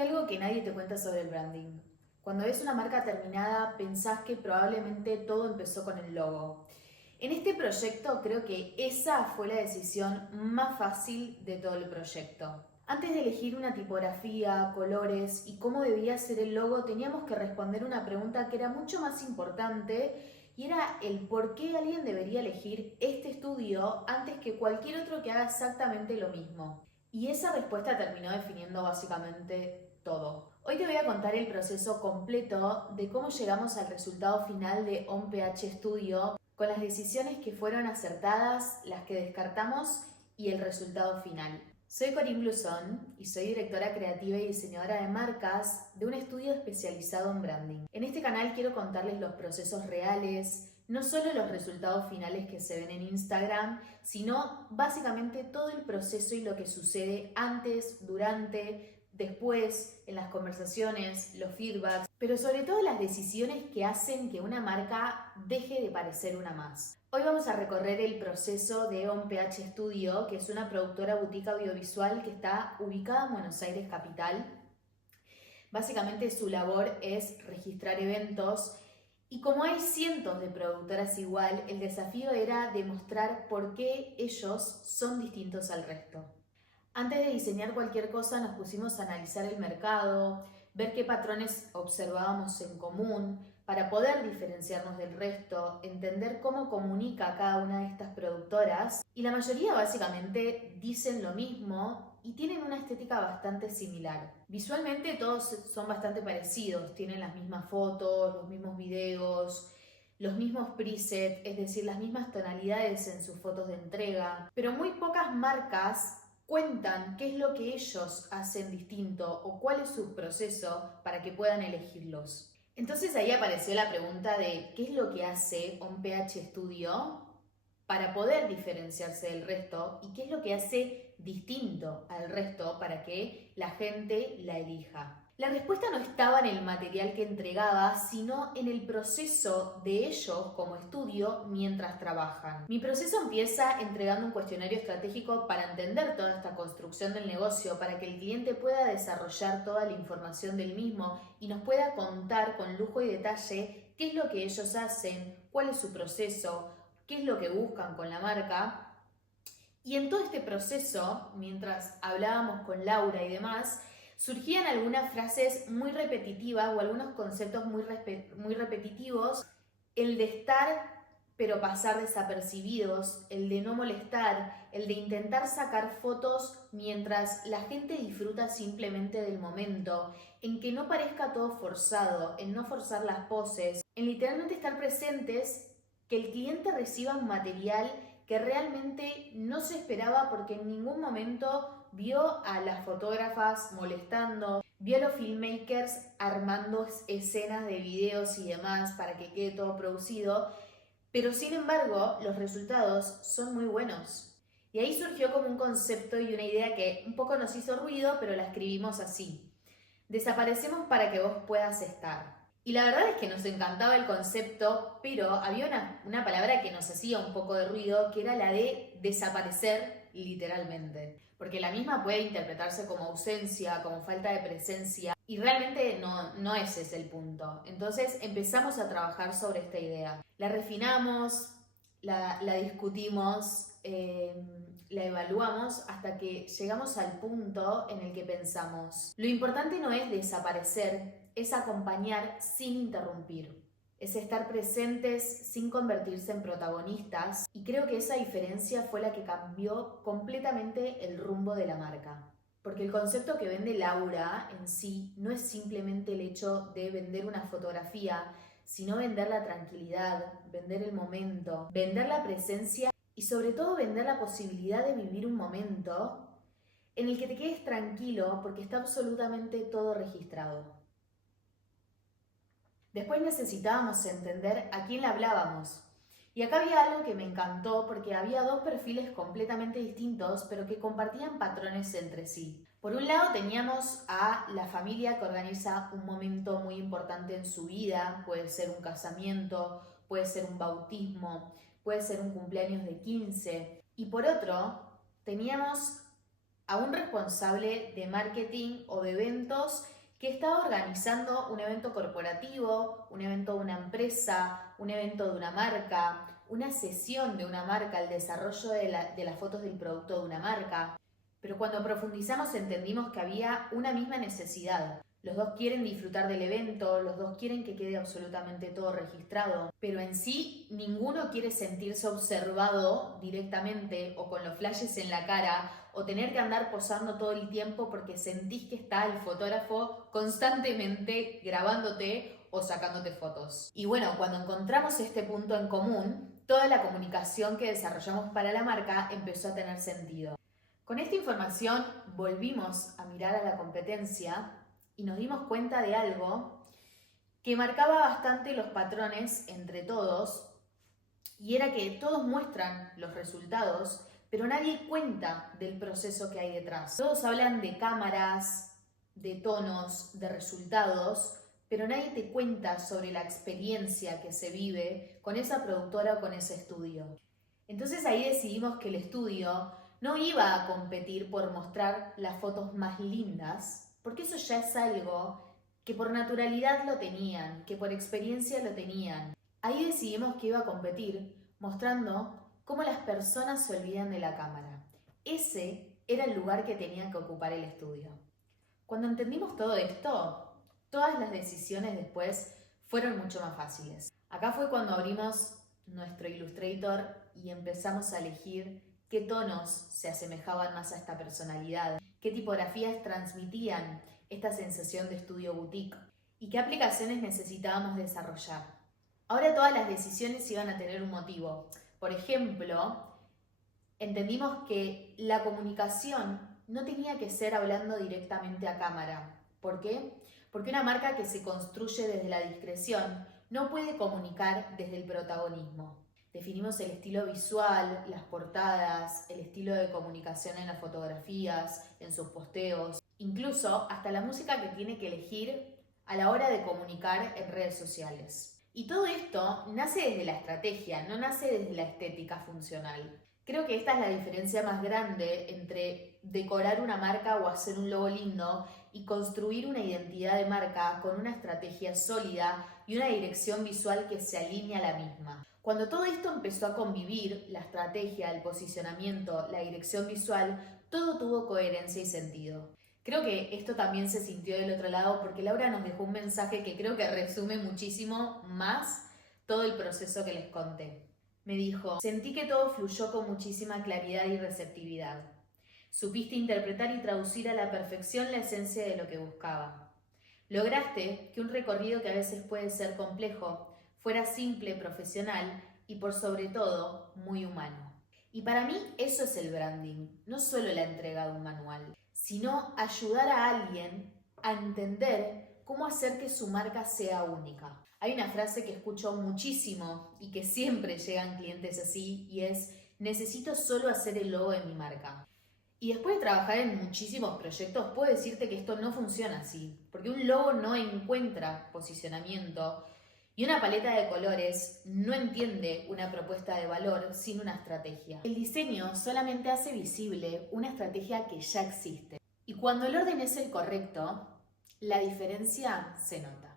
Hay algo que nadie te cuenta sobre el branding. Cuando ves una marca terminada, pensás que probablemente todo empezó con el logo. En este proyecto creo que esa fue la decisión más fácil de todo el proyecto. Antes de elegir una tipografía, colores y cómo debía ser el logo, teníamos que responder una pregunta que era mucho más importante y era el por qué alguien debería elegir este estudio antes que cualquier otro que haga exactamente lo mismo. Y esa respuesta terminó definiendo básicamente todo. Hoy te voy a contar el proceso completo de cómo llegamos al resultado final de OnPH Studio, con las decisiones que fueron acertadas, las que descartamos y el resultado final. Soy Corinne Blusón y soy directora creativa y diseñadora de marcas de un estudio especializado en branding. En este canal quiero contarles los procesos reales, no solo los resultados finales que se ven en Instagram, sino básicamente todo el proceso y lo que sucede antes, durante, después, en las conversaciones, los feedbacks, pero sobre todo las decisiones que hacen que una marca deje de parecer una más. Hoy vamos a recorrer el proceso de OnPH Studio, que es una productora boutique audiovisual que está ubicada en Buenos Aires capital. Básicamente su labor es registrar eventos y como hay cientos de productoras igual, el desafío era demostrar por qué ellos son distintos al resto. Antes de diseñar cualquier cosa nos pusimos a analizar el mercado, ver qué patrones observábamos en común para poder diferenciarnos del resto, entender cómo comunica cada una de estas productoras y la mayoría básicamente dicen lo mismo y tienen una estética bastante similar. Visualmente todos son bastante parecidos, tienen las mismas fotos, los mismos videos, los mismos presets, es decir, las mismas tonalidades en sus fotos de entrega, pero muy pocas marcas cuentan qué es lo que ellos hacen distinto o cuál es su proceso para que puedan elegirlos. Entonces ahí apareció la pregunta de qué es lo que hace OnPH Studio para poder diferenciarse del resto y qué es lo que hace distinto al resto para que la gente la elija. La respuesta no estaba en el material que entregaba, sino en el proceso de ellos como estudio mientras trabajan. Mi proceso empieza entregando un cuestionario estratégico para entender toda esta construcción del negocio, para que el cliente pueda desarrollar toda la información del mismo y nos pueda contar con lujo y detalle qué es lo que ellos hacen, cuál es su proceso, qué es lo que buscan con la marca. Y en todo este proceso, mientras hablábamos con Laura y demás, surgían algunas frases muy repetitivas o algunos conceptos muy repetitivos, el de estar pero pasar desapercibidos, el de no molestar, el de intentar sacar fotos mientras la gente disfruta simplemente del momento, en que no parezca todo forzado, en no forzar las poses, en literalmente estar presentes, que el cliente reciba un material que realmente no se esperaba porque en ningún momento vio a las fotógrafas molestando, vio a los filmmakers armando escenas de videos y demás para que quede todo producido, pero sin embargo los resultados son muy buenos. Y ahí surgió como un concepto y una idea que un poco nos hizo ruido, pero la escribimos así: desaparecemos para que vos puedas estar. Y la verdad es que nos encantaba el concepto, pero había una palabra que nos hacía un poco de ruido, que era la de desaparecer literalmente. Porque la misma puede interpretarse como ausencia, como falta de presencia, y realmente no ese es el punto. Entonces empezamos a trabajar sobre esta idea. La refinamos, la discutimos, la evaluamos hasta que llegamos al punto en el que pensamos: lo importante no es desaparecer, es acompañar sin interrumpir, es estar presentes sin convertirse en protagonistas, y creo que esa diferencia fue la que cambió completamente el rumbo de la marca. Porque el concepto que vende Laura en sí no es simplemente el hecho de vender una fotografía, sino vender la tranquilidad, vender el momento, vender la presencia y sobre todo vender la posibilidad de vivir un momento en el que te quedes tranquilo porque está absolutamente todo registrado. Después necesitábamos entender a quién le hablábamos. Y acá había algo que me encantó porque había dos perfiles completamente distintos, pero que compartían patrones entre sí. Por un lado teníamos a la familia que organiza un momento muy importante en su vida, puede ser un casamiento, puede ser un bautismo, puede ser un cumpleaños de 15. Y por otro, teníamos a un responsable de marketing o de eventos que estaba organizando un evento corporativo, un evento de una empresa, un evento de una marca, una sesión de una marca, el desarrollo de las fotos del producto de una marca. Pero cuando profundizamos entendimos que había una misma necesidad. Los dos quieren disfrutar del evento, los dos quieren que quede absolutamente todo registrado, pero en sí ninguno quiere sentirse observado directamente o con los flashes en la cara o tener que andar posando todo el tiempo porque sentís que está el fotógrafo constantemente grabándote o sacándote fotos. Y bueno, cuando encontramos este punto en común, toda la comunicación que desarrollamos para la marca empezó a tener sentido. Con esta información volvimos a mirar a la competencia y nos dimos cuenta de algo que marcaba bastante los patrones entre todos, y era que todos muestran los resultados, pero nadie cuenta del proceso que hay detrás. Todos hablan de cámaras, de tonos, de resultados, pero nadie te cuenta sobre la experiencia que se vive con esa productora o con ese estudio. Entonces ahí decidimos que el estudio no iba a competir por mostrar las fotos más lindas, porque eso ya es algo que por naturalidad lo tenían, que por experiencia lo tenían. Ahí decidimos que iba a competir mostrando cómo las personas se olvidan de la cámara. Ese era el lugar que tenía que ocupar el estudio. Cuando entendimos todo esto, todas las decisiones después fueron mucho más fáciles. Acá fue cuando abrimos nuestro Illustrator y empezamos a elegir qué tonos se asemejaban más a esta personalidad, qué tipografías transmitían esta sensación de estudio boutique y qué aplicaciones necesitábamos desarrollar. Ahora todas las decisiones iban a tener un motivo. Por ejemplo, entendimos que la comunicación no tenía que ser hablando directamente a cámara. ¿Por qué? Porque una marca que se construye desde la discreción no puede comunicar desde el protagonismo. Definimos el estilo visual, las portadas, el estilo de comunicación en las fotografías, en sus posteos, incluso hasta la música que tiene que elegir a la hora de comunicar en redes sociales. Y todo esto nace desde la estrategia, no nace desde la estética funcional. Creo que esta es la diferencia más grande entre decorar una marca o hacer un logo lindo y construir una identidad de marca con una estrategia sólida y una dirección visual que se alinee a la misma. Cuando todo esto empezó a convivir, la estrategia, el posicionamiento, la dirección visual, todo tuvo coherencia y sentido. Creo que esto también se sintió del otro lado porque Laura nos dejó un mensaje que creo que resume muchísimo más todo el proceso que les conté. Me dijo: sentí que todo fluyó con muchísima claridad y receptividad. Supiste interpretar y traducir a la perfección la esencia de lo que buscaba. Lograste que un recorrido que a veces puede ser complejo fuera simple, profesional y por sobre todo muy humano. Y para mí eso es el branding, no solo la entrega de un manual, sino ayudar a alguien a entender cómo hacer que su marca sea única. Hay una frase que escucho muchísimo y que siempre llegan clientes así y es: necesito solo hacer el logo de mi marca. Y después de trabajar en muchísimos proyectos puedo decirte que esto no funciona así, porque un logo no encuentra posicionamiento y una paleta de colores no entiende una propuesta de valor sin una estrategia. El diseño solamente hace visible una estrategia que ya existe. Y cuando el orden es el correcto, la diferencia se nota.